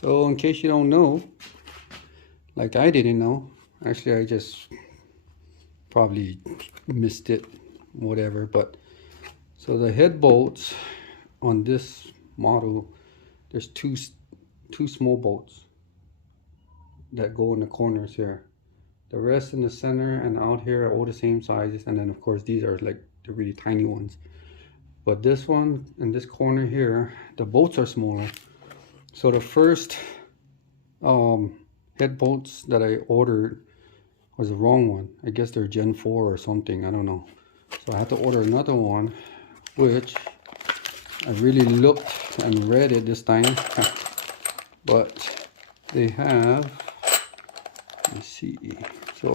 So in case you don't know, like I didn't know, actually I just probably missed it, whatever, but so the head bolts on this model, there's two small bolts that go in the corners here. The rest in the center and out here are all the same sizes, and then of course these are like the really tiny ones. But this one in this corner here, the bolts are smaller. So the first head bolts that I ordered was the wrong one. I guess they're Gen 4 or something, I don't know. So I had to order another one, which I really looked and read it this time. But they have, let me see, so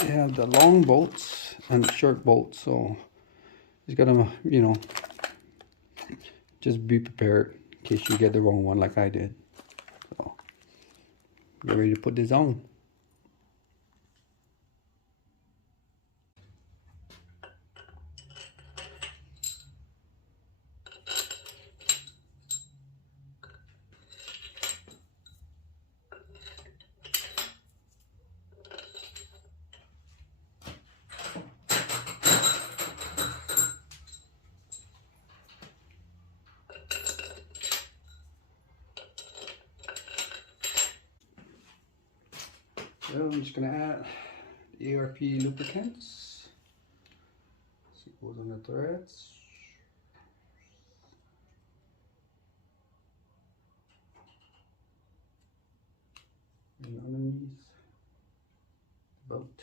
they have the long bolts and the short bolts. So you gotta, you know, just be prepared in case you get the wrong one like I did. So get ready to put this on. So I'm just gonna add the ARP lubricants. See what goes on the threads. And underneath the boat.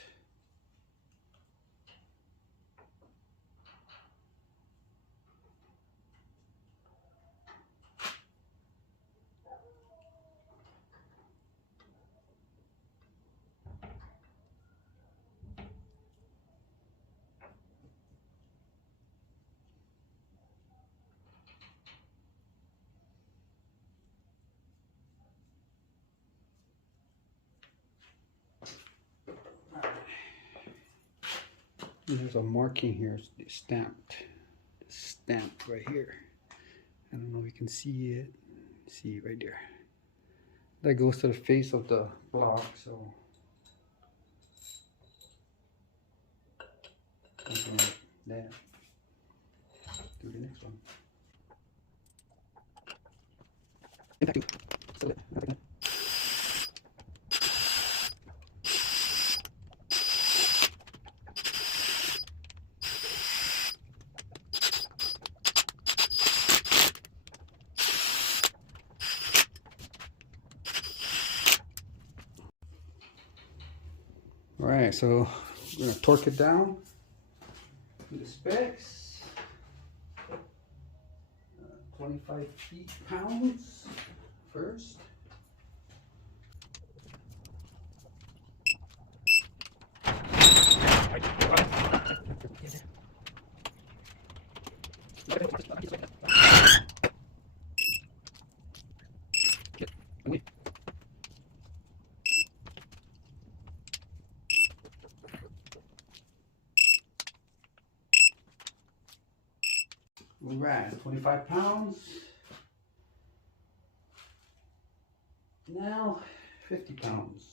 There's a marking here, stamped. Stamped right here. I don't know if you can see it. See it right there. That goes to the face of the block, so there. Do the next one. All right, so we're gonna torque it down to the specs. 25 feet-pounds first. All right, 25 pounds. Now 50 pounds.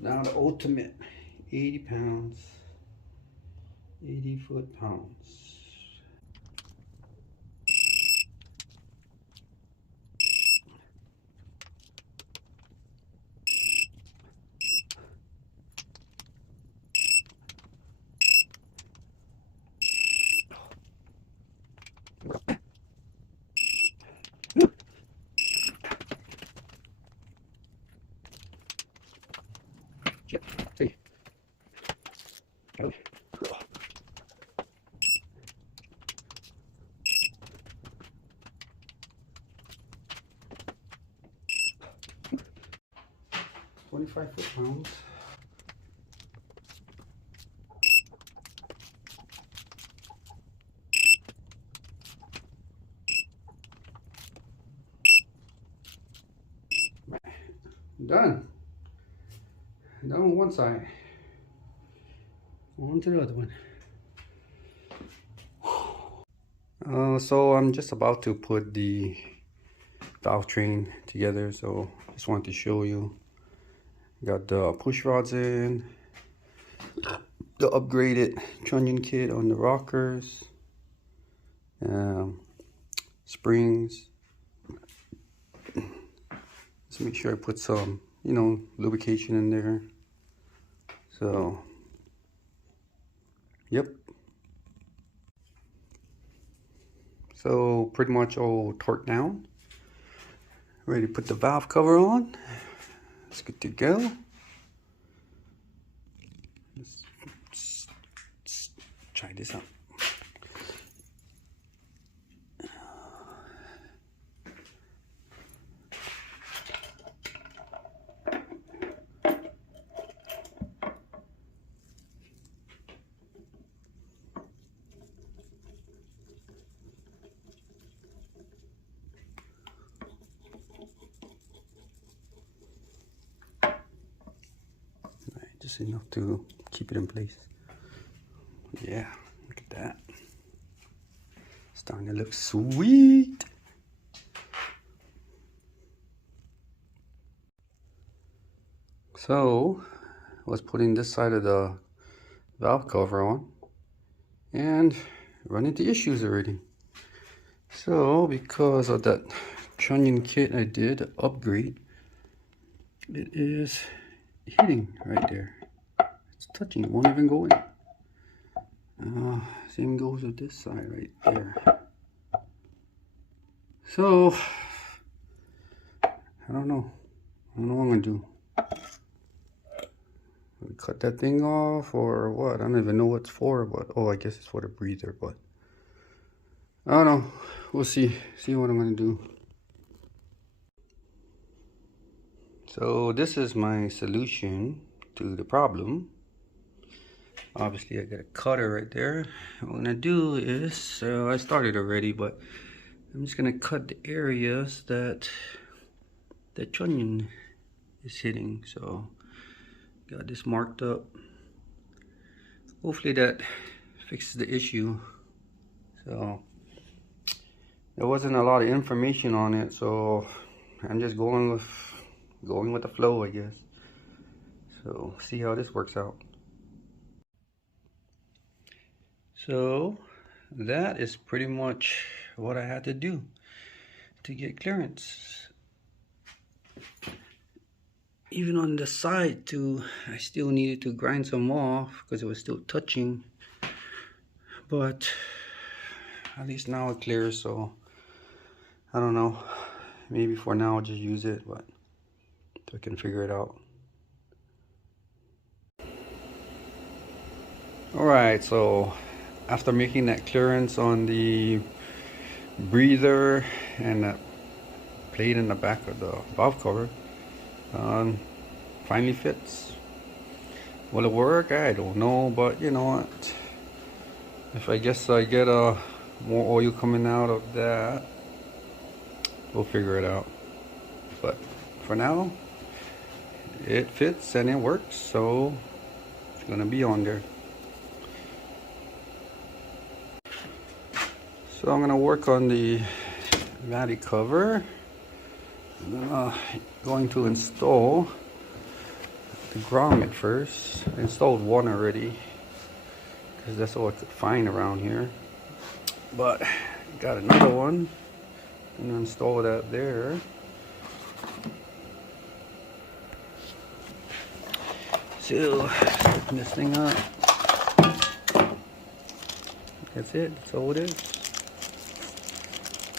Now the ultimate 80 pounds, 80 foot-pounds. See. 25 foot-pounds. Done. Done on one side. On to the other one. So I'm just about to put the valve train together, so just wanted to show you. Got the push rods in, the upgraded trunnion kit on the rockers, springs. Let's make sure I put some, you know, lubrication in there. So, yep. So pretty much all torqued down. Ready to put the valve cover on. It's good to go. Let's try this out. Just enough to keep it in place. Yeah, look at that. Starting to look sweet. So, I was putting this side of the valve cover on and run into issues already. So, because of that trunnion kit I did upgrade, it is hitting right there. It's touching, it won't even go in. Same goes with this side right there. So I don't know what I'm gonna do. Cut that thing off or what? I don't even know what it's for, but oh, I guess it's for the breather, but I don't know. We'll see what I'm gonna do. So this is my solution to the problem. Obviously I got a cutter right there. What I'm gonna do is, I started already, but I'm just gonna cut the areas that the trunnion is hitting. So got this marked up. Hopefully that fixes the issue. So there wasn't a lot of information on it, so I'm just going with the flow, I guess. So see how this works out. So that is pretty much what I had to do to get clearance. Even on the side too, I still needed to grind some off because it was still touching, but at least now it clears. So I don't know, maybe for now I'll just use it, but I can figure it out. Alright, so after making that clearance on the breather and that plate in the back of the valve cover, finally fits. Will it work? I don't know, but you know what, if I guess I get more oil coming out of that, we'll figure it out. But for now it fits and it works, so it's gonna be on there. So I'm gonna work on the valley cover. I'm going to install the grommet first. I installed one already because that's all I could find around here, but got another one. I'm gonna install that there. So open this thing up. That's it. That's all it is.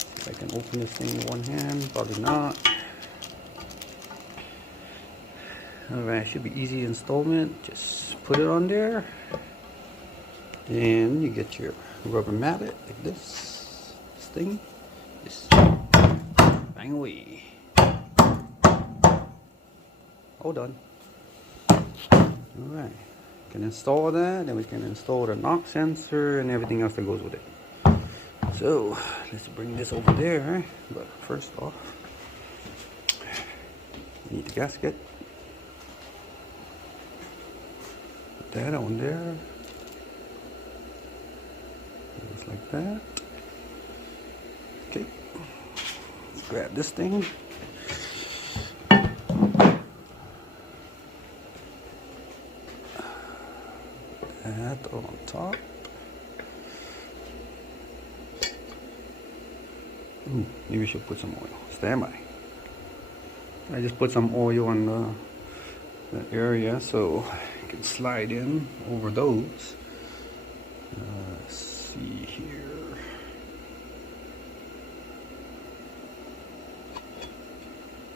See if I can open this thing in one hand. Probably not. Alright, should be easy installment. Just put it on there. Then you get your rubber mallet like this. This thing. Just bang away. All done. Alright. Can install that, then we can install the knock sensor and everything else that goes with it. So let's bring this over there, but first off, Need the gasket. Put that on there. Just like that. Okay. Let's grab this thing. That on top. Ooh, maybe we should put some oil. Stand by. I just put some oil on the area so I can slide in over those. Let's see here.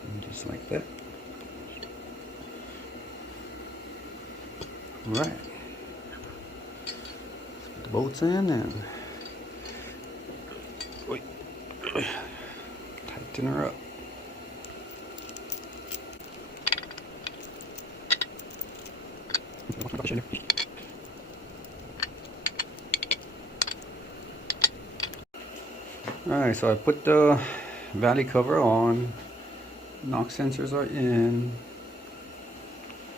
And just like that. All right. Put the bolts in and tighten her up. Alright, so I put the valley cover on. Knock sensors are in.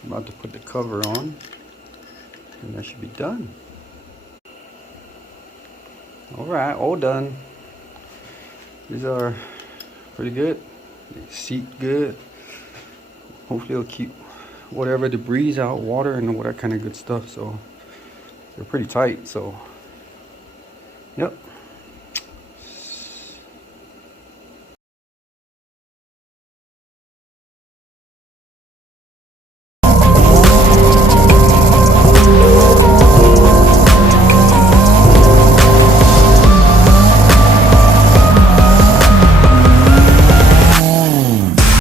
I'm about to put the cover on, and that should be done. Alright, all done. These are pretty good. They seat good. Hopefully it'll keep whatever debris out, water and all that kind of good stuff. So they're pretty tight. So, yep.